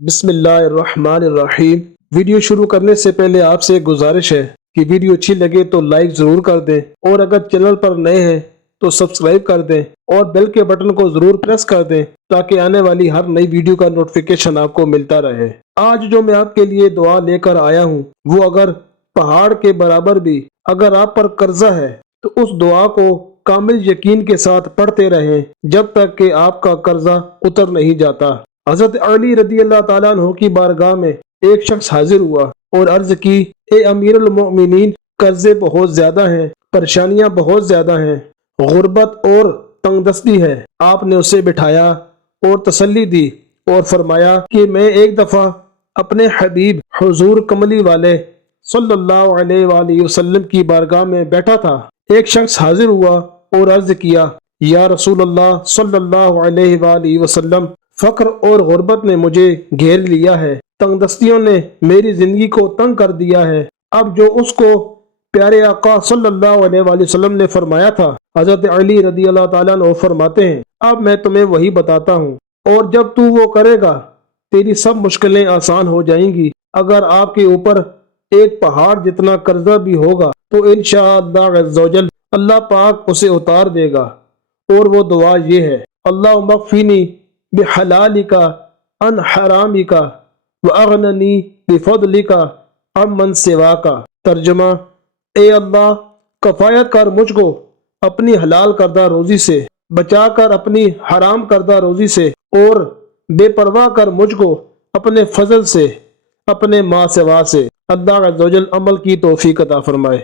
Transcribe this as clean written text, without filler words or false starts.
بسم اللہ الرحمن الرحیم۔ ویڈیو شروع کرنے سے پہلے آپ سے گزارش ہے کہ ویڈیو اچھی لگے تو لائک ضرور کر دیں، اور اگر چینل پر نئے ہیں تو سبسکرائب کر دیں اور بیل کے بٹن کو ضرور پریس کر دیں تاکہ آنے والی ہر نئی ویڈیو کا نوٹیفیکیشن آپ کو ملتا رہے۔ آج جو میں آپ کے لیے دعا لے کر آیا ہوں وہ اگر پہاڑ کے برابر بھی اگر آپ پر قرضہ ہے تو اس دعا کو کامل یقین کے ساتھ پڑھتے رہیں جب تک کہ آپ کا قرضہ اتر نہیں جاتا۔ حضرت علی رضی اللہ تعالیٰ عنہ کی بارگاہ میں ایک شخص حاضر ہوا اور عرض کی، اے امیر المؤمنین، قرضے بہت زیادہ ہیں، پریشانیاں بہت زیادہ ہیں، غربت اور تنگ دستی ہے۔ آپ نے اسے بٹھایا اور تسلی دی اور فرمایا کہ میں ایک دفعہ اپنے حبیب حضور کملی والے صلی اللہ علیہ وآلہ وسلم کی بارگاہ میں بیٹھا تھا۔ ایک شخص حاضر ہوا اور عرض کیا، یا رسول اللہ صلی اللہ علیہ وآلہ وسلم، فقر اور غربت نے مجھے گھیر لیا ہے، تنگ دستیوں نے میری زندگی کو تنگ کر دیا ہے۔ اب جو اس کو پیارے آقا صلی اللہ علیہ وآلہ وسلم نے فرمایا تھا، حضرت علی رضی اللہ تعالیٰ عنہ فرماتے ہیں، اب میں تمہیں وہی بتاتا ہوں، اور جب تو وہ کرے گا تیری سب مشکلیں آسان ہو جائیں گی۔ اگر آپ کے اوپر ایک پہاڑ جتنا قرضہ بھی ہوگا تو انشاءاللہ عز و جل اللہ پاک اسے اتار دے گا، اور وہ دعا یہ ہے، اللہم اکفینی بحلالک عن حرامک واغننی بفضلک عمن سواک۔ ترجمہ، اے اللہ، کفایت کر مجھ کو اپنی حلال کردہ روزی سے، بچا کر اپنی حرام کردہ روزی سے، اور بے پرواہ کر مجھ کو اپنے فضل سے، اپنے ما سوا سے۔ اللہ عز و جل عمل کی توفیق عطا فرمائے۔